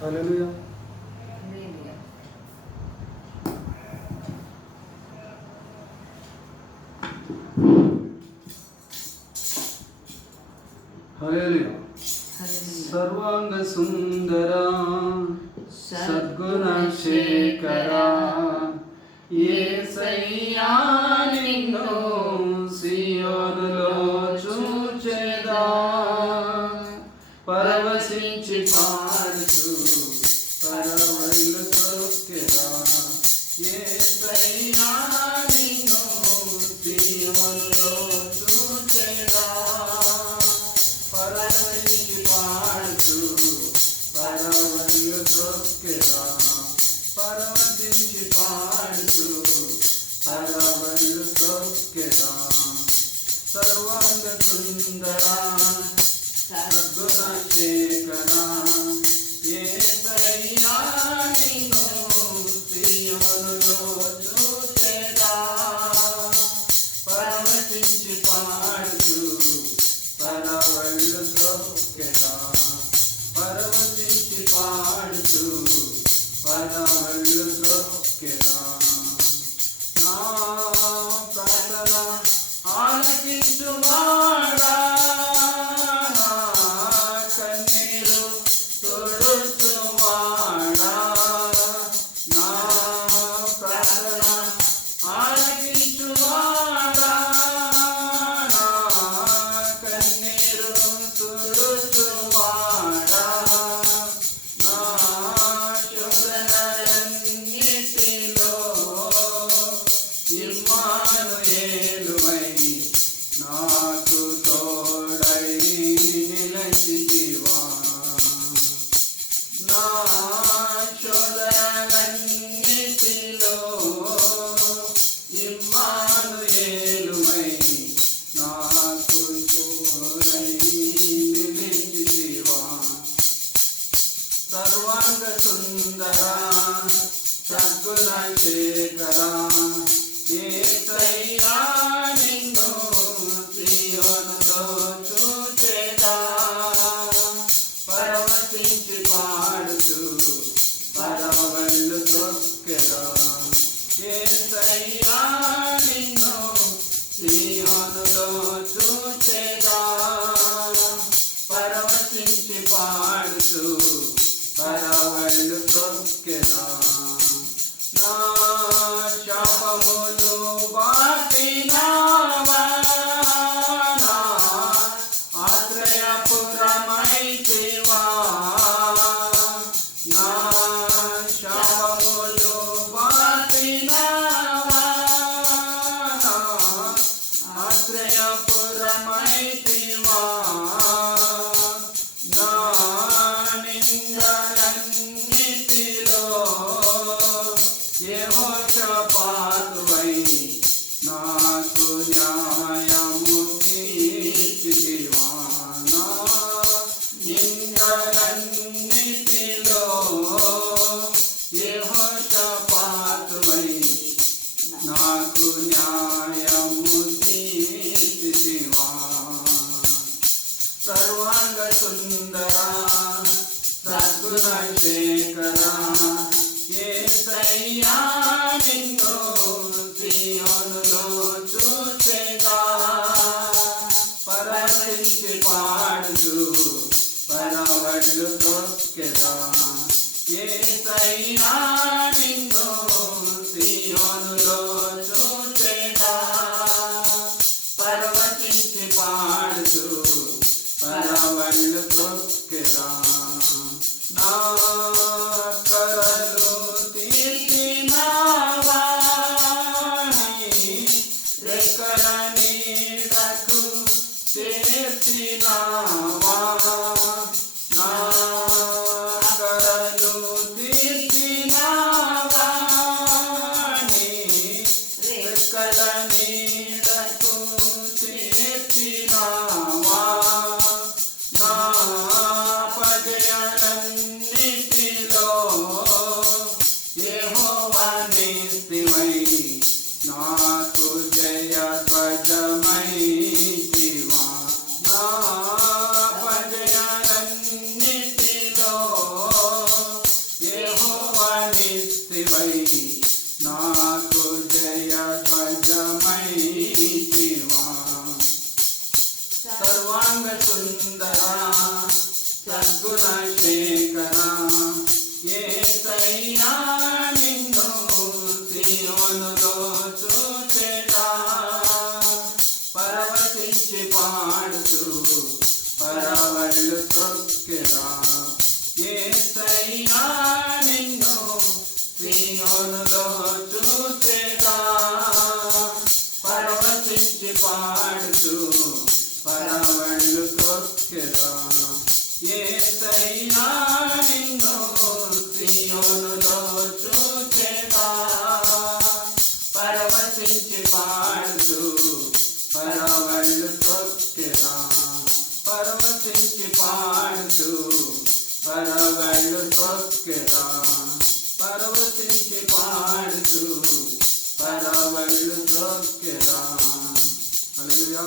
హల్లెలూయా. హల్లెలూయా. సర్వాంగ సుందర సద్గుణ శేఖర యేసయ్యా నిన్ను సియోనులో చూచెదా, పరవశించి పాడుచు పరవళ్ళు త్రొక్కెదా. యేసయ్యా నిన్ను సియోనులో చూచెదా, పరవశించి పాడుచు పరవళ్ళు త్రొక్కెదా. పరవశించి పాడుచు పరవళ్ళు త్రొక్కెదా. సర్వాంగ సుందర సద్గుణ శేఖర యేసయ్యా నిన్ను సియోనులో చూచెదా, పరవశించి పాడుచు పరవళ్ళు త్రొక్కెదా. పరవశించి పాడుచు పరవళ్ళు త్రొక్కెదా. నా ప్రార్థన ఆలకించువాడా, నా కన్నీరు తుడుచువాడా, నా ప్రార్థన ఆలకించువాడా, నా కన్నీరు తుడుచువాడా, నా శోధనలన్నిటిలో ఇమ్మానుయేలువై నాకు తోడై నిలచితివా. నా శోధనలన్నిటిలో ఇమ్మానుయేలువై నాకు తోడై నిలిచితివా. సర్వాంగ సుందర సద్గుణ శేఖర యేసయ్యా నిన్ను సియోనులో చూచెదా, పరవశించి పాడుచు పరవళ్ళు త్రొక్కెదా. యేసయ్యా నిన్ను సియోనులో చూచెదా, పరవశించి పాడుచు పరవళ్ళు త్రొక్కెదా. నా శాపములు బాపినావా, నా ఆశ్రయపురమైతివా. నా శాపములు బాపినావా, నా ఆశ్రయపురమైతివా. నా నిందలన్నిటిలో యెహోషాపాతువై నాకు న్యాయము తీర్చితివా. నా నిందలన్నిటిలో యెహోషాపాతువై నాకు న్యాయము తీర్చితివా. సర్వాంగ సుందర సద్గుణ శేఖర యేసయ్యా నిన్ను సియోనులో చూచెదా, పరవశించి పాడుచు పరవళ్ళు త్రొక్కెదా. యేసయ్యా నిన్ను సియోనులో చూచెదా, పరవశించి పాడుచు పరవళ్ళు త్రొక్కెదా. నా కరలు తీర్చినావా, రెక్కల నీడకు చేర్చినావా. నా కరలు తీర్చినావా, రెక్కల నీడకు చేర్చినావా. నా పజయలన్నిటిలో యెహోవా నిత్యమై నాకు జయ ధ్వజమైతివా. నా పజయలన్నిటిలో సద్గుణ శేఖర యేసయ్యా నిన్ను సియోనులో చూచెదా పరవశించి పాడుతూ పరవళ్ళు త్రొక్కెదా యేసయ్యా నిన్ను సియోనులో చూచెదా పరవశించి పాడుతూ పరవళ్ళు త్రొక్కెదా యేసయ్యా నిన్ను సియోనులో చూచెదా పరవశించి పాడుతూ పరవళ్ళు త్రొక్కెదా పరవశించి పాడుతూ పరవళ్ళు త్రొక్కెదా పరవశించి పాడుతూ పరవళ్ళు త్రొక్కెదా. హల్లెలూయా.